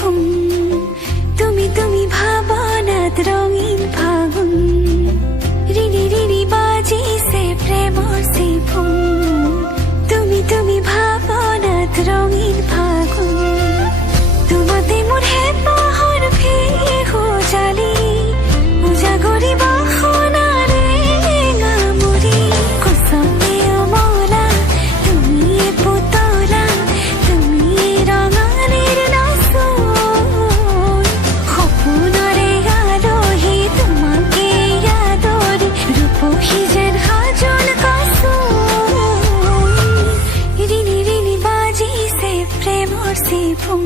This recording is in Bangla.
ফুং তুমি ভাবনাত রঙিন ফাগুন রিনি রিনি বাজিছে প্রেমর সিফুং তুমি ভাবনাত রঙিন ফাগুন তোমাতে মোর হেঁপাহৰ ভিহু জালি উজাগৰি বাসনাৰে গামৰি কুচতে অমলা তুমি পুতলা তুমি ৰঙালীৰ নাচোন সপোনৰে আলহী তোমাকে আদৰি ৰূপহী যেন সাজোন কাচোন ৰিনি ৰিনি বাজিছে প্ৰেমৰ চিফুং